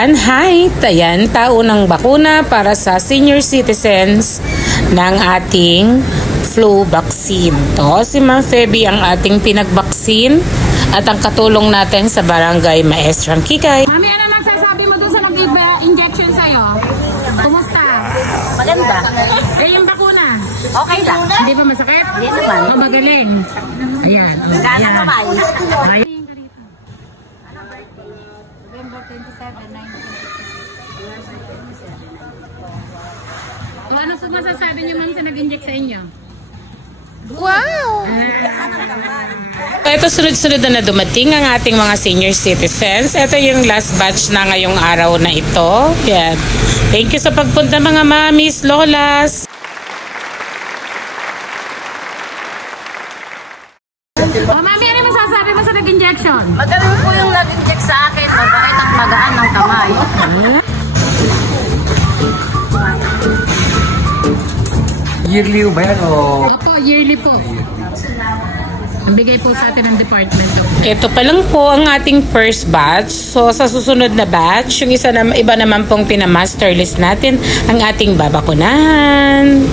Hi! Ayan, taunang bakuna para sa senior citizens ng ating flu vaccine. To, si Ma'am Feby ang ating pinagbaksin at ang katulong natin sa Barangay Maestrang Kikay. Mami, ano nagsasabi mo doon sa nag-injection sa'yo? Kumusta? Maganda. Yung bakuna? Okay lang. Hindi ba masakit? Hindi naman. Magaling. Ayan. Gana naman. Ayan. November 27, 1956. Ano po masasabi niyo, ma'am, sa nag-inject sa inyo? Wow! Ito sunod-sunod na dumating ang ating mga senior citizens. Ito yung last batch na ngayong araw na ito. Yan. Thank you sa pagpunta mga mamis, lolas. Mami, ano masasabi mo sa nag-injection? Magaling po yung nag-inject sa akin. Mabait at magaan ng kamay. Yearly ba yan o? Opo, yearly po. Ang bigay po sa atin ng department. Ito pa lang po ang ating first batch. So sa susunod na batch, yung iba naman pong pinamaster list natin ang ating babakunahan.